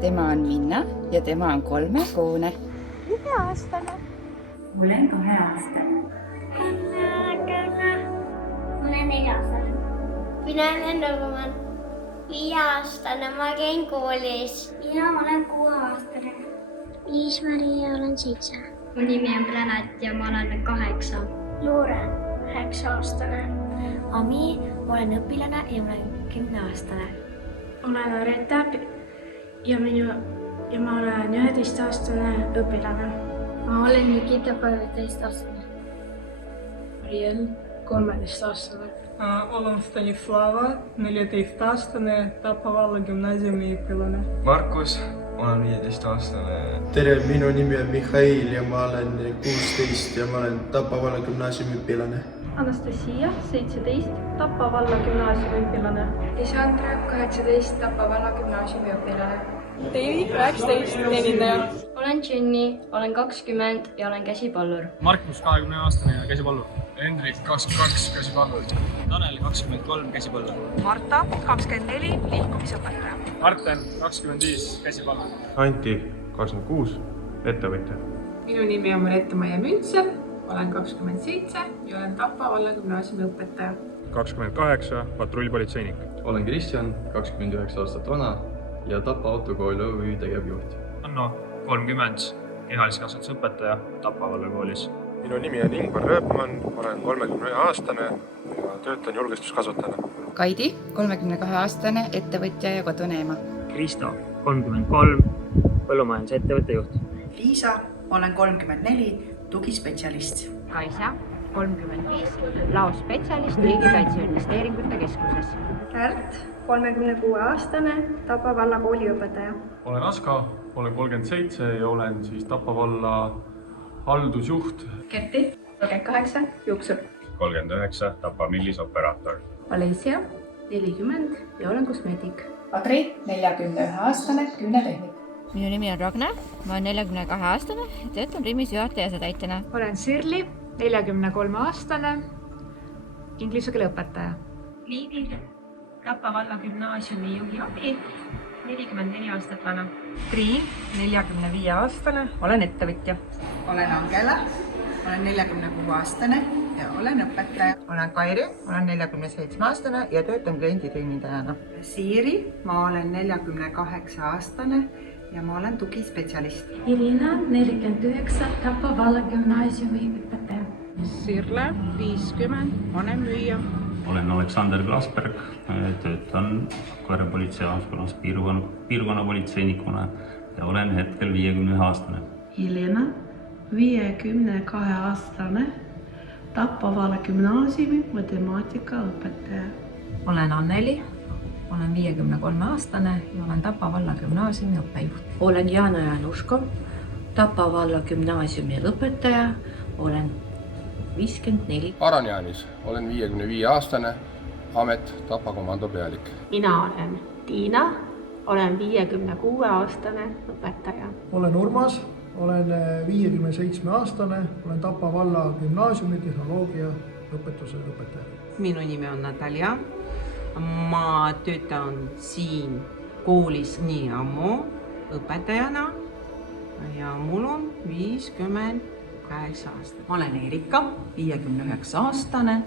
Tema on Minna ja tema on 3-kuune. Mikä aastane? Olen 2-aastane. Olen 4-aastane. Minä olen Norman. 5-aastane, ma käin koolis. Minä olen 6-aastane. Liis-Maria, olen 7. Mun nimi on Planet ja ma olen 8. Looren, 9-aastane. Ami, ma olen õpilane ja ma olen 10-aastane. Olen Areta ja ma olen 11-aastane õpilane. Ma olen Nikita, 13-aastane. Ariel, 13-aastane. Olen Stanislava, 14-aastane, Tapavalla gümnaasiumi õpilane. Markus, olen 15-aastane. Tere, minu nimi on Mihhail ja ma olen 16 ja ma olen Tapavalla gümnaasiumi õpilane. Anastasia, 17, Tapavalla gümnaasiumi õpilane. Lisandra, 18, Tapavalla gümnaasiumi õpilane. Teili, 19, teenindaja. Olen Jenny, olen 20 ja olen käsipallur. Markus, 20-aastane ja käsipallur. Hendrik, 22, käsipallur. Tanel, 23, käsipallur. Marta, 24, liikumisõpetaja. Marten, 25, käsipallur. Anti, 26, ettevõtja. Minu nimi on Marette-Maia Müntsel, olen 27 ja olen Tapavalla gümnaasiumi õpetaja. 28, patrullpolitseinik. Olen Kristjan, 29 aastat vana ja Tapa autokooli OÜ tegevjuht. Anno, 30, kehaliskasvatuse õpetaja Tapavalla koolis. Minu nimi on Ingvar Rööpmann, olen 31-aastane ja töötan julgestuskasvatajana. Kaidi, 32-aastane, ettevõtja ja kodune ema. Kristo, 33, põllumajandusettevõtte juht. Liisa, olen 34, tugispetsialist. Kaisa, 35, laospetsialist Riigikaitse Investeeringute Keskuses. Kärt, 36-aastane, Tapa valla kooliõpetaja. Olen Aska, olen 37 ja olen siis Tapa valla haldusjuht. Kerti, 38, juuksur. 39, Tapa millis operaator. Alessia, 40 ja olen kosmeetik. Adri, 41-aastane, küünetehnik. Minu nimi on Ragnar, ma olen 42-aastane ja töötan Rimis juhataja asetäitjana. Olen Sirli, 43-aastane, inglise keele õpetaja. Liivi, Tapa valla gümnaasiumi juhi abi, 44 aastat vana. Triin, 45-aastane, olen ettevõtja. Olen Angela, olen 46-aastane ja olen õpetaja. Olen Kairi, olen 47-aastane ja töötan klienditeenindajana. Siiri, ma olen 48-aastane ja ma olen tugispetsialist. Irina, 49, Tapa valla gümnaasiumi õpetaja. Sirle, 50, vanem müüja. Olen Aleksander Klasberg, töötan Koera politseijaoskonnas piirkonnapolitseinikuna ja olen hetkel 51-aastane. Helena, 52-aastane, Tapa valla gümnaasiumi matemaatikaõpetaja. Olen Anneli, olen 53-aastane ja olen Tapa valla gümnaasiumi õppejuht. Olen Jana Januško, Tapa valla gümnaasiumi õpetaja, olen 54. Aran Jaanis, olen 55-aastane, amet Tapa komando pealik. Mina olen Tiina, olen 56-aastane õpetaja. Olen Urmas, olen 57-aastane, olen Tapa valla gümnaasiumi tehnoloogia õpetuse õpetaja. Minu nimi on Natalia, ma töötan siin koolis nii ammu õpetajana ja mul on 58 aastat. Ma olen Erika, 59-aastane,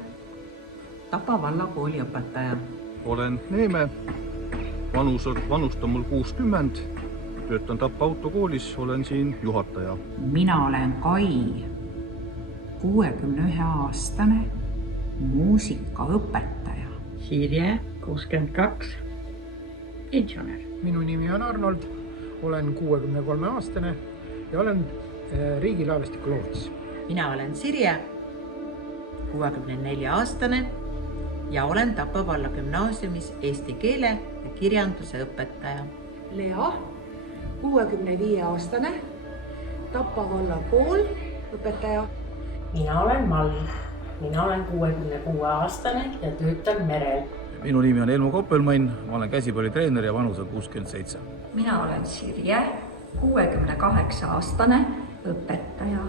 Tapa valla kooli õpetaja. Olen Neeme, vanust on mul 60, töötan Tapa autokoolis, olen siin juhataja. Mina olen Kai, 61-aastane, muusikaõpetaja. Sirje, 62, insener. Minu nimi on Arnold, olen 63-aastane ja olen riigilaevastiku loots. Mina olen Sirje, 64-aastane ja olen Tapa valla gümnaasiumis eesti keele ja kirjanduse õpetaja. Lea, 65-aastane, Tapa valla kool, õpetaja. Mina olen Mall, mina olen 66-aastane ja töötan merel. Minu nimi on Elmo Koppelmann, ma olen käsipallitreener ja vanus on 67. Mina olen Sirje, 68-aastane õpetaja.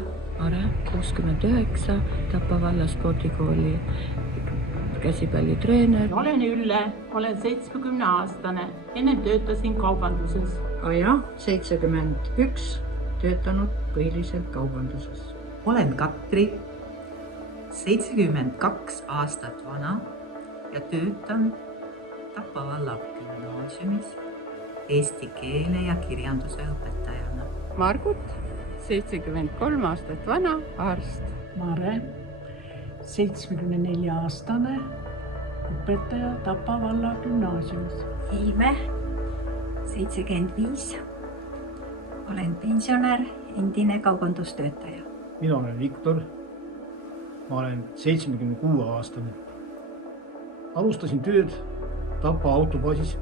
Are, 69, Tapa valla spordikooli käsipallitreener. Olen Ülle, olen 70-aastane, ennem töötasin kaubanduses. Kaja, 71, töötanud põhiliselt kaubanduses. Olen Katri, 72 aastat vana ja töötan Tapa valla gümnaasiumis eesti keele ja kirjanduse õpetajana. Margut, 73 aastat vana, arst. Mare, 74-aastane, õpetaja Tapa valla gümnaasiumis. Iive, 75. Olen pensionär, endine kaubandustöötaja. Mina olen Viktor. Ma olen 76-aastane. Alustasin tööd Tapa autobaasis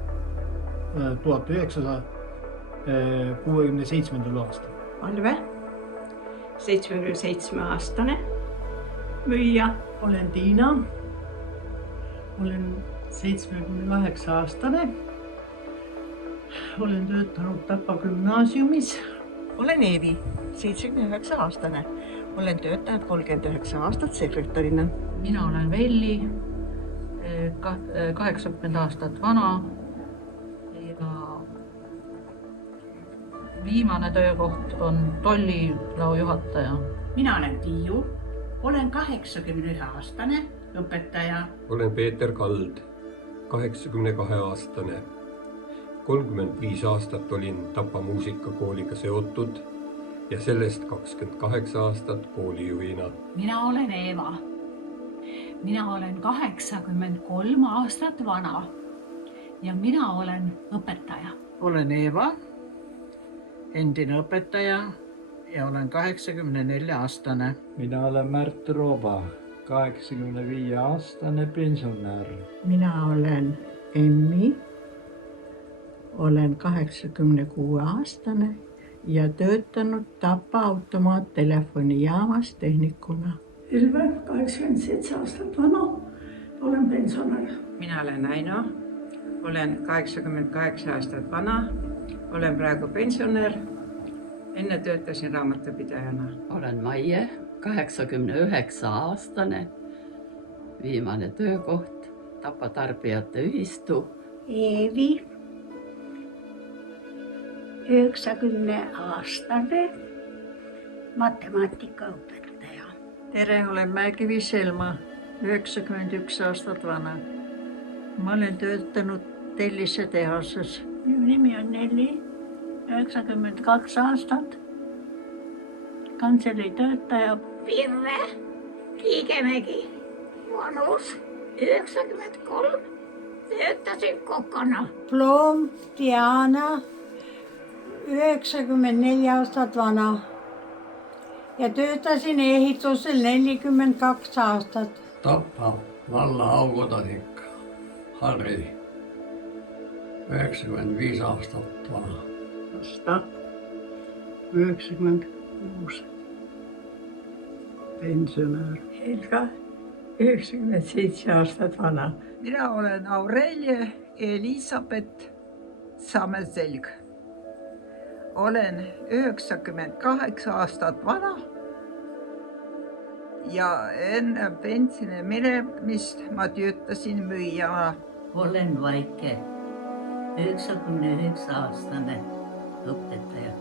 1967. aastal. Alve, 77-aastane, müüja. Olen Tiina, olen 78-aastane, olen töötanud Tapa gümnaasiumis. Olen Eevi, 79-aastane, olen töötanud 39 aastat sekretärina. Mina olen Velli, 80 aastat vana ja viimane töökoht on tollilao juhataja. Mina olen Tiiu, olen 81-aastane, õpetaja. Olen Peeter Kald, 82-aastane. 35 aastat olin Tapa muusikakooliga seotud ja sellest 28 aastat koolijuhina. Mina olen Eeva. Mina olen 83 aastat vana ja mina olen õpetaja. Olen Eeva, endine õpetaja ja olen 84-aastane. Mina olen Märt Rooba, 85-aastane pensionär. Mina olen Emmi, olen 86-aastane ja töötanud Tapa automaattelefoni-jaamas tehnikuna. Ylve, 87 aastat vana, olen pensionär. Mina olen Aino, olen 88 aastat vana, olen praegu pensionär. Enne töötasin raamatupidajana. Olen Maie, 89-aastane, viimane töökoht Tapa tarbijate ühistu. Eevi, 90-aastane, matemaatikaõpetaja. Tere, olen Mäekivi Selma, 91 aastat vana. Ma olen töötanud tellisetehases. Minu nimi on Nelli, 92 aastat, kantselei töötaja. Virve Kiigemägi, vanus 93, töötasin kokana. Ploom Diana, 94 aastat vana ja töötasin ehitusel 42 aastat. Tapa valla aukodanik Harri, 95 aastat vana. Asta, 96, pensionär. Helga, 97 aastat vana. Minä olen Aurelie Elisabeth Sameselg. Olen 98 aastat vana ja enne pensioni minemist ma töötasin müüjana. Olen Vaike, 99-aastane õpetaja.